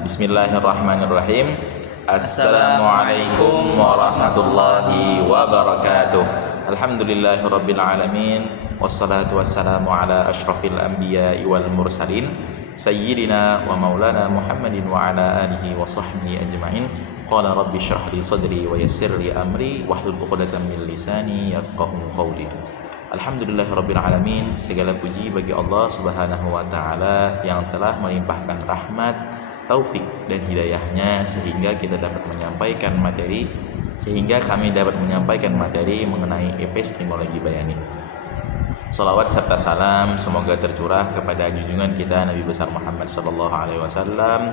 Bismillahirrahmanirrahim. Assalamualaikum warahmatullahi wabarakatuh. Alhamdulillahirabbil alamin. Wassalatu wassalamu ala asyrafil anbiya'i wal mursalin sayyidina wa maulana Muhammadin wa ala alihi wa sahbihi ajma'in. Qala rabbi shrah li sadri wa yassir li amri wahlul 'uqdatam min lisani yafqahu qawli. Alhamdulillahirabbil alamin. Segala puji bagi Allah Subhanahu wa taala yang telah melimpahkan rahmat, taufik dan hidayahnya sehingga kami dapat menyampaikan materi mengenai epistemologi bayani. Salawat serta salam semoga tercurah kepada junjungan kita Nabi besar Muhammad sallallahu alaihi wasallam,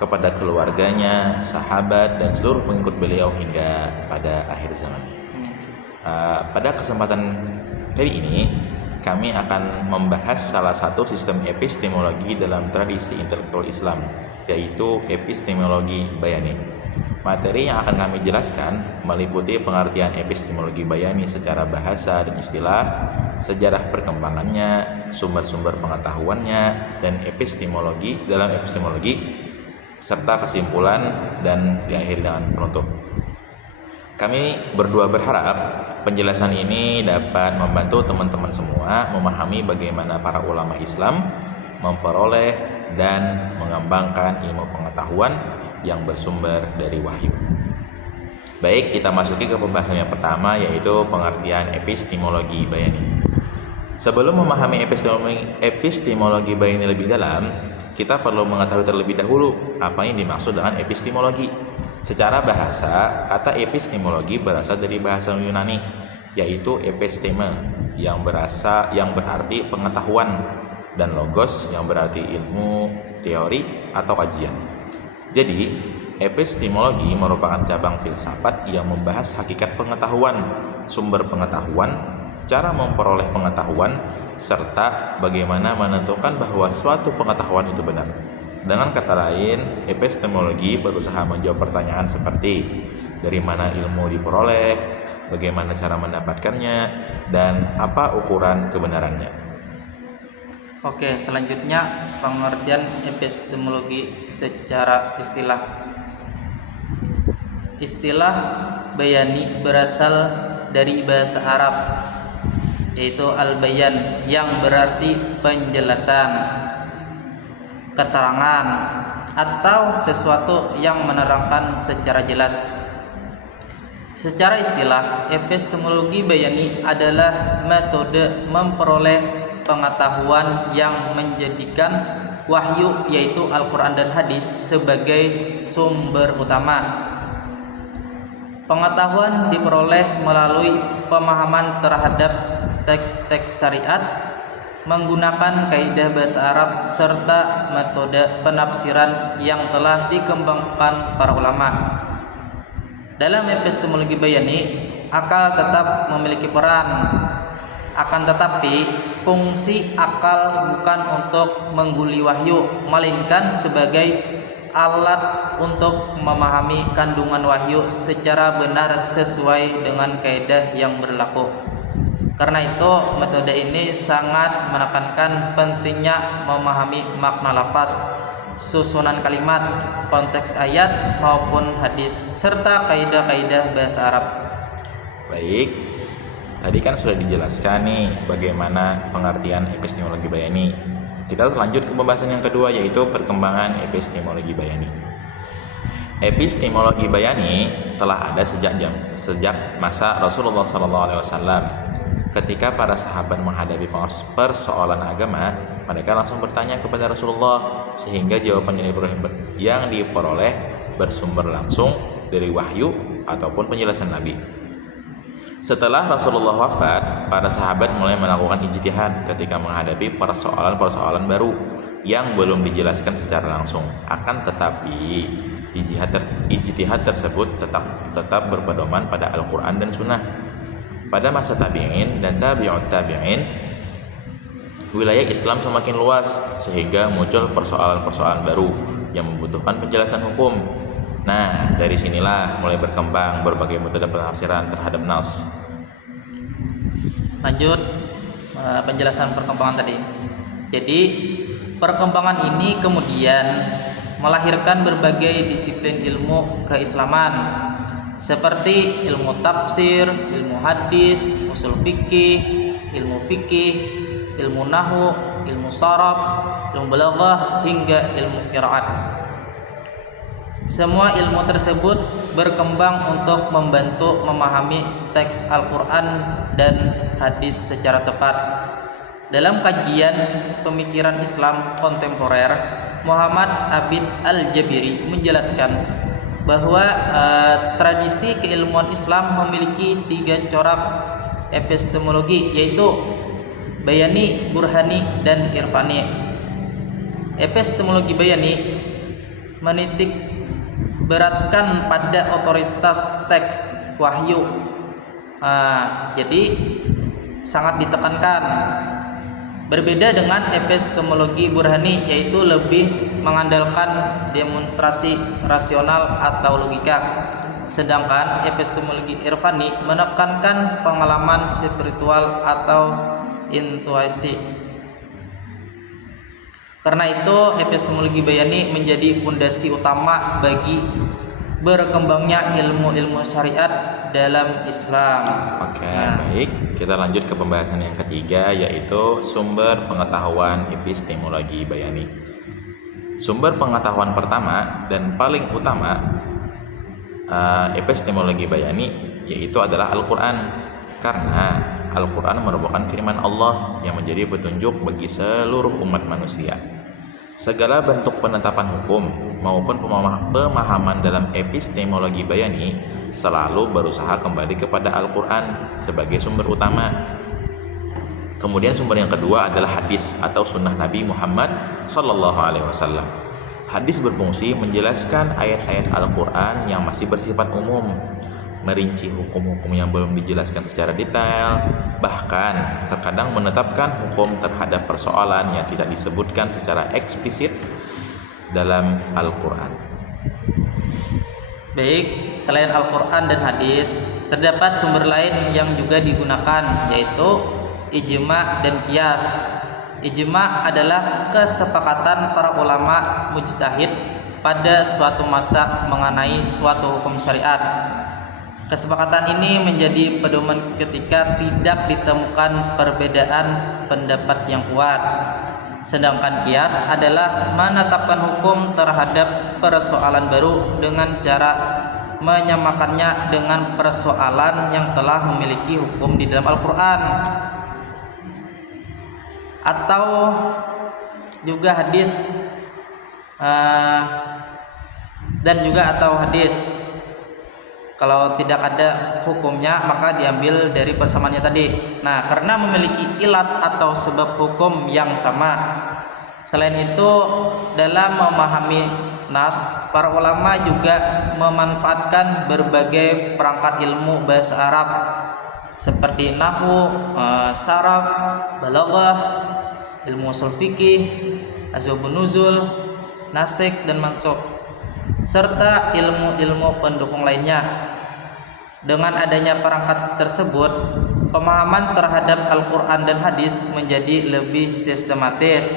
kepada keluarganya, sahabat dan seluruh pengikut beliau hingga pada akhir zaman. Pada kesempatan kali ini kami akan membahas salah satu sistem epistemologi dalam tradisi intelektual Islam, yaitu epistemologi bayani. Materi yang akan kami jelaskan meliputi pengertian epistemologi bayani secara bahasa dan istilah, sejarah perkembangannya, sumber-sumber pengetahuannya, dan epistemologi dalam epistemologi, serta kesimpulan dan diakhiri dengan penutup. Kami berdua berharap penjelasan ini dapat membantu teman-teman semua memahami bagaimana para ulama Islam memperoleh dan mengembangkan ilmu pengetahuan yang bersumber dari wahyu. Baik, kita masuki ke pembahasan yang pertama, yaitu pengertian epistemologi bayani. Sebelum memahami epistemologi bayani lebih dalam, kita perlu mengetahui terlebih dahulu apa yang dimaksud dengan epistemologi. Secara bahasa, kata epistemologi berasal dari bahasa Yunani, yaitu episteme yang berarti pengetahuan, dan logos yang berarti ilmu, teori, atau kajian. Jadi, epistemologi merupakan cabang filsafat yang membahas hakikat pengetahuan, sumber pengetahuan, cara memperoleh pengetahuan, serta bagaimana menentukan bahwa suatu pengetahuan itu benar. Dengan kata lain, epistemologi berusaha menjawab pertanyaan seperti dari mana ilmu diperoleh, bagaimana cara mendapatkannya, dan apa ukuran kebenarannya. Oke, selanjutnya pengertian epistemologi secara istilah. Istilah bayani berasal dari bahasa Arab, yaitu al-bayan, yang berarti penjelasan, keterangan, atau sesuatu yang menerangkan secara jelas. Secara istilah, epistemologi bayani adalah metode memperoleh pengetahuan yang menjadikan wahyu, yaitu Al-Quran dan Hadis, sebagai sumber utama. Pengetahuan diperoleh melalui pemahaman terhadap teks-teks syariat, menggunakan kaidah bahasa Arab serta metode penafsiran yang telah dikembangkan para ulama. Dalam epistemologi bayani, akal tetap memiliki peran. Akan tetapi, fungsi akal bukan untuk mengguli wahyu, melainkan sebagai alat untuk memahami kandungan wahyu secara benar sesuai dengan kaidah yang berlaku. Karena itu, metode ini sangat menekankan pentingnya memahami makna lafaz, susunan kalimat, konteks ayat maupun hadis, serta kaidah-kaidah bahasa Arab. Baik, tadi kan sudah dijelaskan nih bagaimana pengertian epistemologi bayani. Kita lanjut ke pembahasan yang kedua, yaitu perkembangan epistemologi bayani. Epistemologi bayani telah ada sejak masa Rasulullah SAW. Ketika para sahabat menghadapi persoalan agama, mereka langsung bertanya kepada Rasulullah, sehingga jawaban yang diperoleh bersumber langsung dari wahyu ataupun penjelasan Nabi. Setelah Rasulullah wafat, para sahabat mulai melakukan ijtihad ketika menghadapi persoalan-persoalan baru yang belum dijelaskan secara langsung. Akan tetapi, ijtihad tersebut tetap berpedoman pada Al-Quran dan Sunnah. Pada masa tabi'in dan tabi'ut tabi'in, wilayah Islam semakin luas sehingga muncul persoalan-persoalan baru yang membutuhkan penjelasan hukum. Nah, dari sinilah mulai berkembang berbagai metode penafsiran terhadap nas. Lanjut penjelasan perkembangan tadi. Jadi, perkembangan ini kemudian melahirkan berbagai disiplin ilmu keislaman seperti ilmu tafsir, ilmu hadis, usul fikih, ilmu nahwu, ilmu sharaf, ilmu balaghah hingga ilmu qiraat. Semua ilmu tersebut berkembang untuk membantu memahami teks Al-Quran dan hadis secara tepat. Dalam kajian pemikiran Islam kontemporer, Muhammad Abid Al-Jabiri menjelaskan bahwa tradisi keilmuan Islam memiliki 3 corak epistemologi, yaitu bayani, burhani, dan irfani. Epistemologi bayani menitik beratkan pada otoritas teks wahyu, jadi sangat ditekankan. Berbeda dengan epistemologi burhani, yaitu lebih mengandalkan demonstrasi rasional atau logika. Sedangkan epistemologi irfani menekankan pengalaman spiritual atau intuisi. Karena itu epistemologi bayani menjadi fondasi utama bagi berkembangnya ilmu-ilmu syariat dalam Islam. Oke, baik. Kita lanjut ke pembahasan yang ketiga, yaitu sumber pengetahuan epistemologi bayani. Sumber pengetahuan pertama dan paling utama epistemologi bayani yaitu adalah Al-Quran, karena Al-Quran merupakan firman Allah yang menjadi petunjuk bagi seluruh umat manusia. Segala bentuk penetapan hukum maupun pemahaman dalam epistemologi bayani selalu berusaha kembali kepada Al-Quran sebagai sumber utama. Kemudian sumber yang kedua adalah hadis atau sunnah Nabi Muhammad SAW. Hadis berfungsi menjelaskan ayat-ayat Al-Quran yang masih bersifat umum, merinci hukum-hukum yang belum dijelaskan secara detail, bahkan terkadang menetapkan hukum terhadap persoalan yang tidak disebutkan secara eksplisit dalam Al-Quran. Baik, selain Al-Quran dan hadis, terdapat sumber lain yang juga digunakan, yaitu ijma dan qiyas. Ijma adalah kesepakatan para ulama mujtahid pada suatu masa mengenai suatu hukum syariat. Kesepakatan ini menjadi pedoman ketika tidak ditemukan perbedaan pendapat yang kuat. Sedangkan qiyas adalah menetapkan hukum terhadap persoalan baru dengan cara menyamakannya dengan persoalan yang telah memiliki hukum di dalam Al-Quran atau juga hadis atau hadis. Kalau tidak ada hukumnya maka diambil dari persamaannya tadi. Nah, karena memiliki ilat atau sebab hukum yang sama. Selain itu, dalam memahami nas, para ulama juga memanfaatkan berbagai perangkat ilmu bahasa Arab seperti nahwu, saraf, balaghah, ilmu usul fikih, asbabun nuzul, nasikh dan mansukh, serta ilmu-ilmu pendukung lainnya. Dengan adanya perangkat tersebut, pemahaman terhadap Al-Quran dan hadis menjadi lebih sistematis,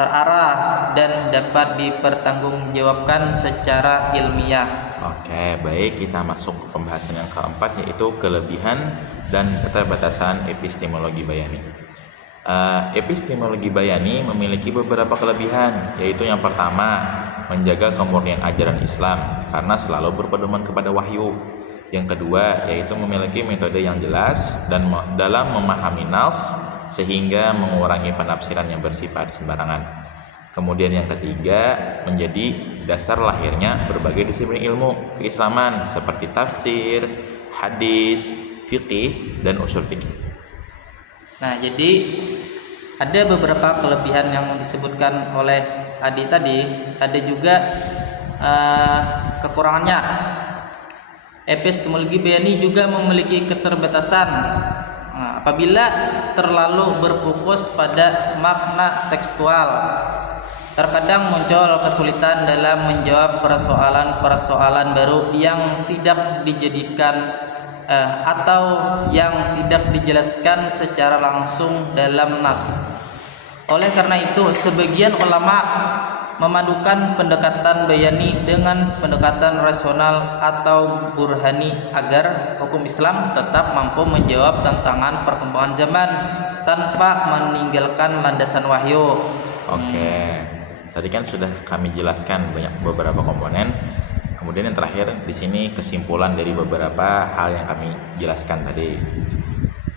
terarah, dan dapat dipertanggungjawabkan secara ilmiah. Oke, baik, kita masuk ke pembahasan yang keempat, yaitu kelebihan dan keterbatasan epistemologi bayani. Epistemologi bayani memiliki beberapa kelebihan, yaitu yang pertama, menjaga kemurnian ajaran Islam karena selalu berpedoman kepada wahyu. Yang kedua, yaitu memiliki metode yang jelas dan dalam memahami nas sehingga mengurangi penafsiran yang bersifat sembarangan. Kemudian yang ketiga, menjadi dasar lahirnya berbagai disiplin ilmu keislaman seperti tafsir, hadis, fikih, dan usul fikih. Nah, jadi ada beberapa kelebihan yang disebutkan oleh Adi tadi, ada juga kekurangannya. Epistemologi bayani juga memiliki keterbatasan apabila terlalu berfokus pada makna tekstual. Terkadang muncul kesulitan dalam menjawab persoalan-persoalan baru yang tidak dijadikan atau yang tidak dijelaskan secara langsung dalam nas. Oleh karena itu, sebagian ulama memadukan pendekatan bayani dengan pendekatan rasional atau burhani agar hukum Islam tetap mampu menjawab tantangan perkembangan zaman tanpa meninggalkan landasan wahyu. Oke. Tadi kan sudah kami jelaskan banyak beberapa komponen. Kemudian yang terakhir di sini kesimpulan dari beberapa hal yang kami jelaskan tadi.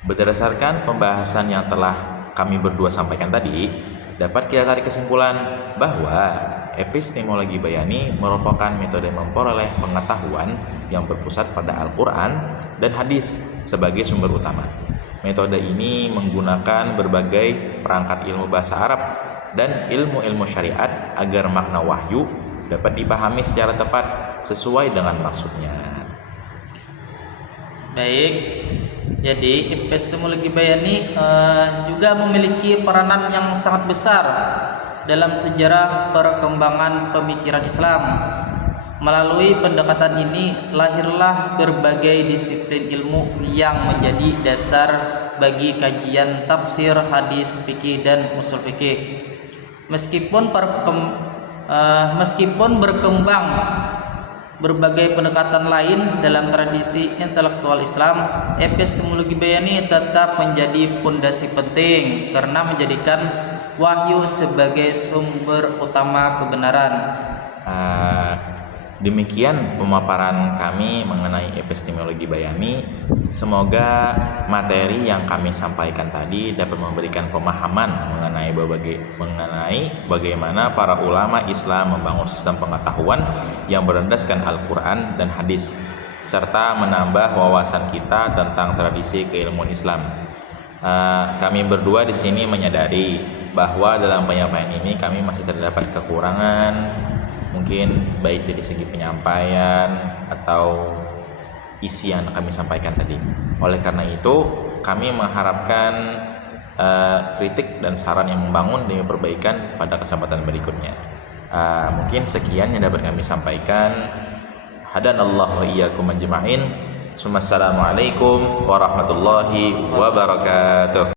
Berdasarkan pembahasan yang telah kami berdua sampaikan tadi, dapat kita tarik kesimpulan bahwa epistemologi bayani merupakan metode memperoleh pengetahuan yang berpusat pada Al-Quran dan hadis sebagai sumber utama. Metode ini menggunakan berbagai perangkat ilmu bahasa Arab dan ilmu-ilmu syariat agar makna wahyu dapat dipahami secara tepat sesuai dengan maksudnya. Baik, jadi epistemologi bayani juga memiliki peranan yang sangat besar dalam sejarah perkembangan pemikiran Islam. Melalui pendekatan ini lahirlah berbagai disiplin ilmu yang menjadi dasar bagi kajian tafsir, hadis, fikih dan usul fikih. Meskipun berkembang berbagai pendekatan lain dalam tradisi intelektual Islam, epistemologi bayani tetap menjadi pondasi penting karena menjadikan wahyu sebagai sumber utama kebenaran. Demikian pemaparan kami mengenai epistemologi bayani. Semoga materi yang kami sampaikan tadi dapat memberikan pemahaman mengenai bagaimana para ulama Islam membangun sistem pengetahuan yang berlandaskan Al-Quran dan hadis, serta menambah wawasan kita tentang tradisi keilmuan Islam. Kami berdua di sini menyadari bahwa dalam penyampaian ini kami masih terdapat kekurangan, mungkin baik dari segi penyampaian atau isi yang kami sampaikan tadi. Oleh karena itu, kami mengharapkan kritik dan saran yang membangun demi perbaikan pada kesempatan berikutnya. Mungkin sekian yang dapat kami sampaikan. Hadanallahu wa iyyakum ajma'in. Assalamualaikum warahmatullahi wabarakatuh.